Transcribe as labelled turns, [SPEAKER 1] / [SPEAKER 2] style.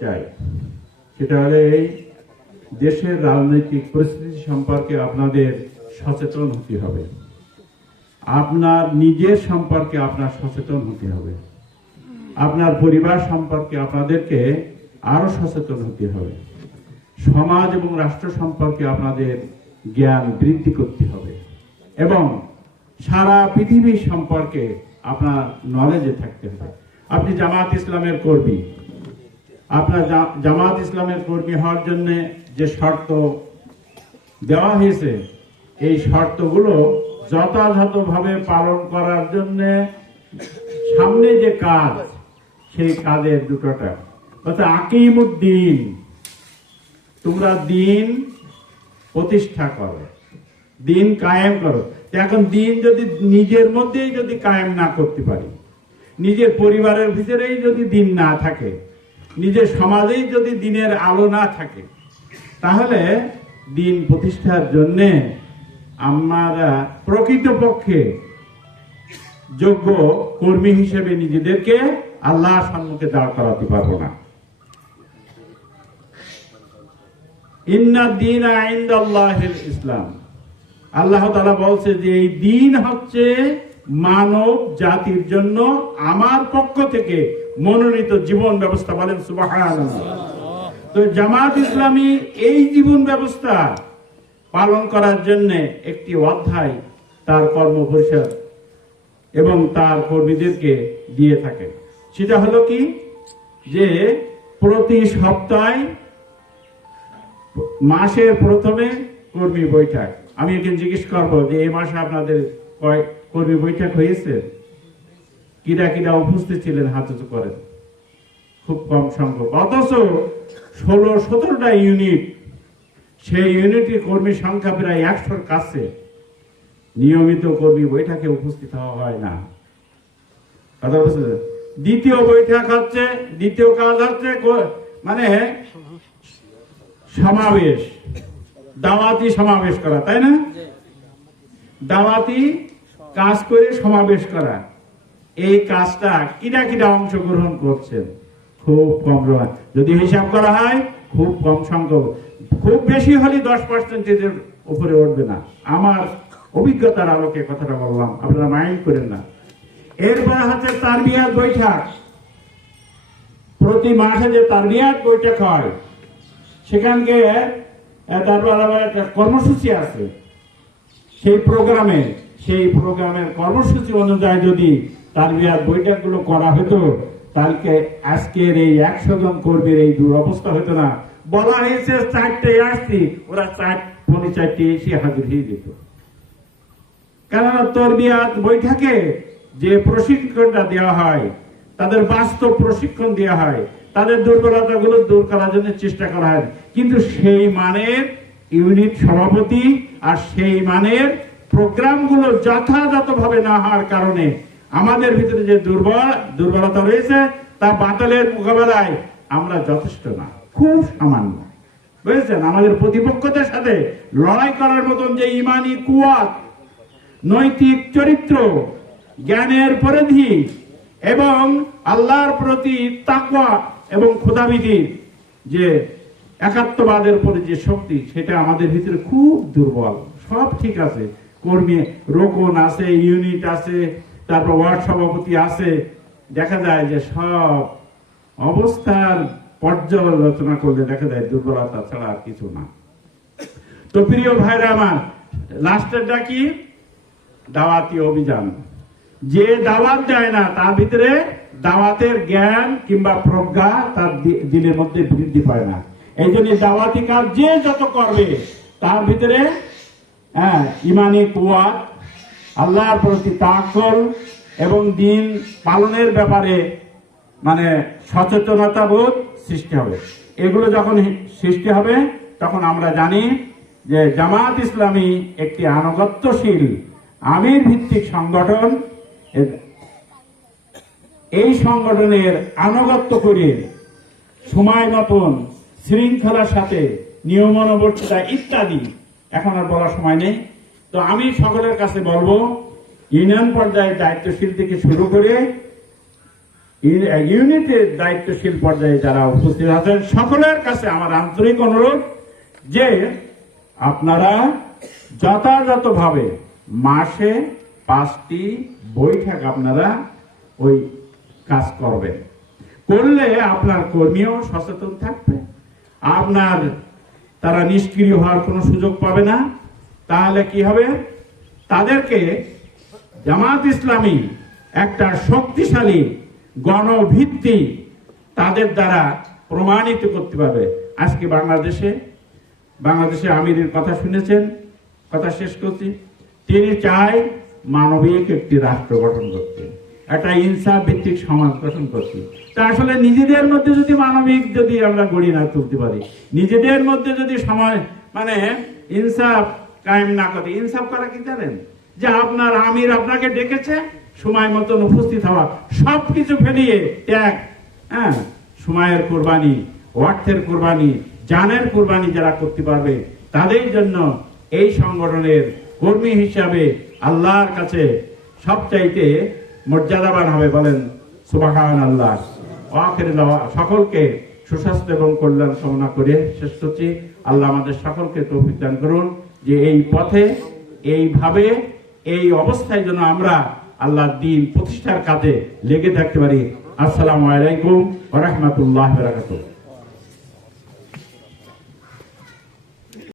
[SPEAKER 1] চাই। সেটা হলে এই দেশের রাজনৈতিক পরিস্থিতি সম্পর্কে আপনাদের সচেতন হতে হবে। আপনার নিজের সম্পর্কে আপনার সচেতন হতে হবে। আপনার পরিবার সম্পর্কে আপনাদেরকে আরও সচেতন হতে হবে। সমাজ এবং রাষ্ট্র সম্পর্কে আপনাদের জ্ঞান বৃদ্ধি করতে হবে এবং সারা পৃথিবী সম্পর্কে আপনার নলেজে থাকতে হবে। আপনি জামাত ইসলামের কর্মী আপনার জামাত ইসলামের কর্মী হওয়ার জন্য যে শর্ত দেওয়া হয়েছে, এই শর্তগুলো যথাযথভাবে পালন করার জন্য সামনে যে কাজ, সেই কাজের দুটোটা। অর্থাৎ আকিমুদ্দিন, তোমরা দিন প্রতিষ্ঠা করো, দিন কায়েম করো। এখন দিন যদি নিজের মধ্যেই যদি কায়েম না করতে পারি, নিজের পরিবারের ভিতরেই যদি দিন না থাকে নিজের সমাজেই যদি দিনের আলো না থাকে, তাহলে দিন প্রতিষ্ঠার জন্য আমরা প্রকৃতপক্ষে যোগ্য কর্মী হিসেবে নিজেদেরকে আল্লাহ সম্মুখে দাঁড় করাতে পারব না। ইসলাম। আল্লাহ তাআলা বলছে যে এই দিন হচ্ছে মানব জাতির জন্য আমার পক্ষ থেকে মনোনীত জীবন ব্যবস্থা বলেন সুবহানাল্লাহ। তো জামাত ইসলামী এই জীবন ব্যবস্থা পালন করার জন্য একটি অধ্যায় তার কর্ম পরিষদ এবং তার কর্মীদেরকে দিয়ে থাকে। সেটা হলো কি? যে প্রতি সপ্তাহে মাসের প্রথমে কর্মী বৈঠক। আমি এখানে জিজ্ঞেস করব যে এই মাসে আপনাদের কয় কর্মী বৈঠক হয়েছে? কিরা কিরা উপস্থিত ছিলেন হাত উঁচু করেন। খুব কম সংখ্যক। অথচ ষোলো সতেরোটা ইউনিট সেই ইউনিটের কর্মী সংখ্যা প্রায় একশোর কাছে। নিয়মিত কর্মী বৈঠকে উপস্থিত হওয়া হয় না। কথা বুঝতে দ্বিতীয় বৈঠক হচ্ছে দ্বিতীয় কাজ হচ্ছে মানে সমাবেশ। দাওয়াতি সমাবেশ করা তাই না? দাওয়াতি কাজ করে সমাবেশ করা। এই কাজটা কিনা কিরা অংশগ্রহণ করছেন? খুব কম। যদি হিসাব করা হয়, খুব কম সংখ্যক। খুব বেশি হলে দশ পার্সেন্টের উপরে উঠবে না। আমার অভিজ্ঞতার আলোকে কথাটা বললাম, আপনারা মাইন্ড করেন না। এরপরে হচ্ছে তারবিয়াত বৈঠক। প্রতি মাসে যে তার তারবিয়াত বৈঠক হয়, সেখানকে তারপর আবার একটা কর্মসূচি আছে। সেই প্রোগ্রামে, সেই প্রোগ্রামের কর্মসূচি অনুযায়ী যদি বিরাট বৈঠকগুলো করা হতো, তাহলে আজকের এই একশো জন কর্মীর এই দুরবস্থা হতো না। বলা হয়েছে চারটে আসছি, ওরা চার, পৌনে চারটে এসে হাজির হয়ে যেত। কেননা তরবিয়াত বৈঠকে যে প্রশিক্ষণটা দেওয়া হয়, তাদের বাস্তব প্রশিক্ষণ দেওয়া হয়, তাদের দুর্বলতাগুলো দূর করার জন্য চেষ্টা করা হয়। কিন্তু সেই মানের ইউনিট সভাপতি আর সেই মানের প্রোগ্রামগুলো যথাযথভাবে না হওয়ার কারণে আমাদের ভিতরে যে দুর্বল, দুর্বলতা রয়েছে, তা বাতিলের মোকাবেলায় আমরা যথেষ্ট না, খুব সামান্য। বুঝেছেন? আমাদের প্রতিপক্ষদের সাথে লড়াই করার মতন যে ইমানি কুয়াত নৈতিক চরিত্র, জ্ঞানের পরিধি, এবং আল্লাহর প্রতি তাকওয়া এবং ক্ষুদাবিধির যে একাত্মবাদের উপরে যে শক্তি, সেটা আমাদের ভিতরে খুব দুর্বল। সব ঠিক আছে। কর্মী রোকন আছে, ইউনিট আছে তারপর ওয়ার্ড সভাপতি আছে, দেখা যায় যে সব অবস্থার পর্যালোচনা করলে দেখা যায় দুর্বলতা ছাড়া আর কিছু না। তো প্রিয় ভাইরা আমার লাস্টেরটা কি দাওয়াতি অভিযান। যে দাওয়াত দেয় না, তার ভিতরে দাওয়াতের জ্ঞান কিংবা প্রজ্ঞা তার দি- দিলের মধ্যে বৃদ্ধি পায় না। এই জন্য দাওয়াতি কাজ যে যত করবে, তার ভিতরে হ্যাঁ ইমানি কুয়াত আল্লাহর প্রতি তাকল এবং দিন পালনের ব্যাপারে মানে সচেতনতা বোধ সৃষ্টি হবে। এগুলো যখন সৃষ্টি হবে, তখন আমরা জানি যে জামাত ইসলামী একটি আনুগত্যশীল আমির ভিত্তিক সংগঠন এই সংগঠনের আনুগত্য করে সময় মতন, শৃঙ্খলার সাথে নিয়মানুবর্তিতা ইত্যাদি, এখন আর বলার সময় নেই। তো আমি সকলের কাছে বলব, ইউনিয়ন পর্যায়ে দায়িত্বশীল থেকে শুরু করে ইউ- ইউনিটের দায়িত্বশীল পর্যায়ে যারা উপস্থিত আছেন, সকলের কাছে আমার আন্তরিক অনুরোধ যে আপনারা যথাযথভাবে মাসে পাঁচটি বৈঠক আপনারা ওই কাজ করবেন। করলে আপনার কর্মীও সচেতন থাকবে। আপনার তারা নিষ্ক্রিয় হওয়ার কোনো সুযোগ পাবে না। তাহলে কি হবে? তাদেরকে জামাত ইসলামী একটা শক্তিশালী গণভিত্তি তাদের দ্বারা প্রমাণিত করতে পারবে। আজকে বাংলাদেশে বাংলাদেশে আমিরের কথা শুনেছেন, কথা শেষ করছি। তিনি চায় মানবিক একটি রাষ্ট্র গঠন করতে, একটা ইনসাফ ভিত্তিক সমাজ গঠন করতে। তা আসলে নিজেদের মধ্যে যদি মানবিক যদি আমরা গড়ি না তুলতে পারি, নিজেদের মধ্যে যদি সময় মানে ইনসাফ কায়েম না করে, ইনসাফ করা কি জানেন? যে আপনার আমির আপনাকে ডেকেছে, সময় মতন উপস্থিত হওয়া, সবকিছু ফেলিয়ে ত্যাগ হ্যাঁ? সময়ের কোরবানি অর্থের কোরবানি, জানের কোরবানি যারা করতে পারবে, তাদের জন্য এই সংগঠনের কর্মী হিসাবে আল্লাহর কাছে সবচাইতে মর্যাদাবান হবে বলেন সুবাহান আল্লাহ ওয়াখির সকলকে সুস্বাস্থ্য এবং কল্যাণ কামনা করে শেষ করছি। আল্লাহ আমাদের সকলকে তৌফিক দান করুন। যে এই পথে, এইভাবে, এই অবস্থায় যেন আমরা আল্লাহর দিন প্রতিষ্ঠার কাজে লেগে থাকতে পারি। আসসালামু আলাইকুম রহমতুল্লাহ বারাকাতুহু।